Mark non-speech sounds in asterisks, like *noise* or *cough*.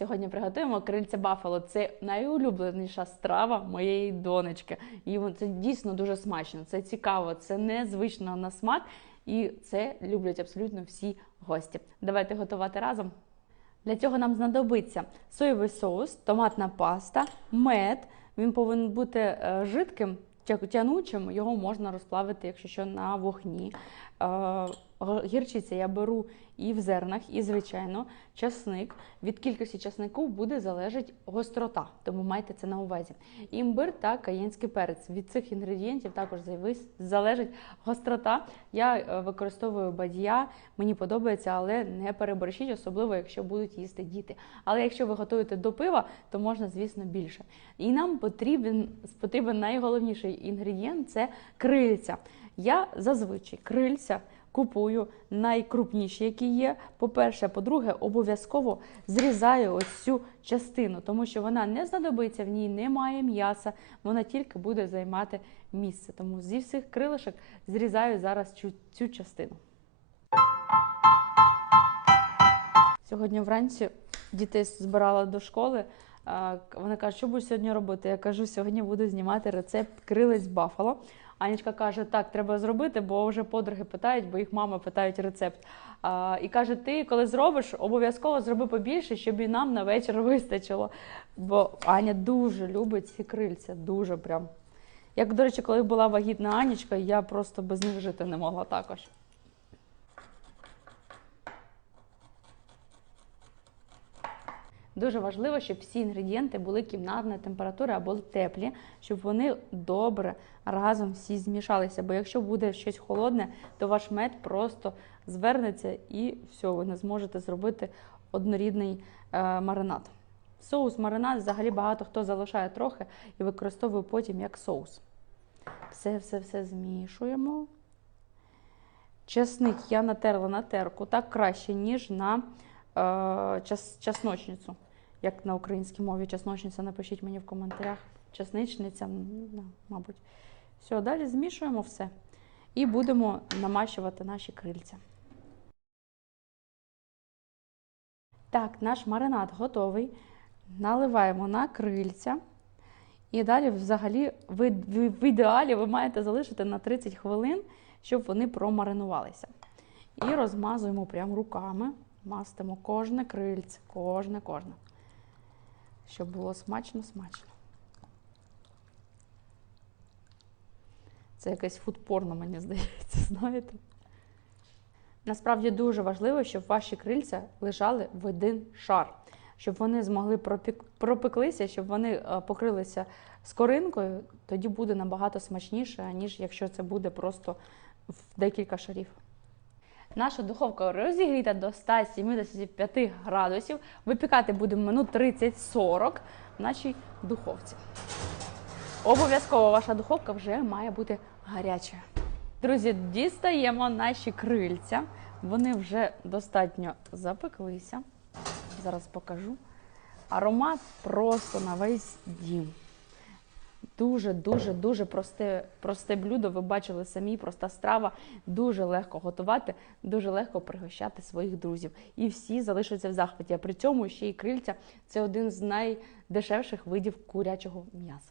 Сьогодні приготуємо крильця бафало. Це найулюбленіша страва моєї донечки. І це дійсно дуже смачно, це цікаво, це незвично на смак, і це люблять абсолютно всі гості. Давайте готувати разом. Для цього нам знадобиться соєвий соус, томатна паста, мед. Він повинен бути е, жидким, тя- тянучим. Його можна розплавити, якщо що, на вогні. Гірчиця я беру і в зернах, і звичайно, часник. Від кількості часнику буде залежати гострота, тому майте це на увазі. Імбир та каєнський перець. Від цих інгредієнтів також залежить гострота. Я е, використовую бадья, мені подобається, але не переборщіть, особливо якщо будуть їсти діти. Але якщо ви готуєте до пива, то можна, звісно, більше. І нам потрібен, потрібен найголовніший інгредієнт це крильця. Я зазвичай крильця купую найкрупніші, які є. По-перше, по-друге, обов'язково зрізаю ось цю частину, тому що вона не знадобиться, в ній немає м'яса, вона тільки буде займати місце. Тому зі всіх крилишок зрізаю зараз цю, цю частину. Сьогодні вранці дітей збирала до школи. Вони кажуть, що будеш сьогодні робити? Я кажу, сьогодні буду знімати рецепт крилець бафало. Анічка каже, так, треба зробити, бо вже подруги питають, бо їх мама питають рецепт. А, і каже: ти, коли зробиш, обов'язково зроби побільше, щоб і нам на вечір вистачило. Бо Аня дуже любить ці крильця, дуже прям. Як, до речі, коли була вагітна Анічка, я просто без них жити не могла також. Дуже важливо, щоб всі інгредієнти були кімнатної температури або теплі, щоб вони добре разом всі змішалися. Бо якщо буде щось холодне, то ваш мед просто звернеться і все, ви не зможете зробити однорідний е, маринад. Соус маринад взагалі багато хто залишає трохи і використовує потім як соус. Все, все, все змішуємо. Чесник я натерла на терку так краще, ніж на е, час, часночницю. Як на українській мові часночниця, напишіть мені в коментарях. Часничниця, ну, мабуть. Все, далі змішуємо все і будемо намащувати наші крильця. Так, наш маринад готовий. Наливаємо на крильця. І далі, взагалі, ви, в ідеалі ви маєте залишити на 30 хвилин, щоб вони промаринувалися. І розмазуємо прямо руками, мастимо кожне крильце, кожне, кожне. Щоб було смачно-смачно. Це якесь фудпорно, мені здається, *laughs* знаєте. Насправді дуже важливо, щоб ваші крильця лежали в один шар, щоб вони змогли пропеклися, щоб вони е, покрилися скоринкою, тоді буде набагато смачніше, ніж якщо це буде просто в декілька шарів. Наша духовка розігріта до 175 градусів. Випікати будемо минут 30-40 в нашій духовці. Обов'язково ваша духовка вже має бути гарячою. Друзі, дістаємо наші крильця. Вони вже достатньо запеклися. Зараз покажу. Аромат просто на весь дім. Дуже, дуже, просте, просте блюдо. Ви бачили самі, проста страва. Дуже легко готувати, дуже легко пригощати своїх друзів. І всі залишаться в захваті. А при цьому ще й крильця це один з найдешевших видів курячого м'яса.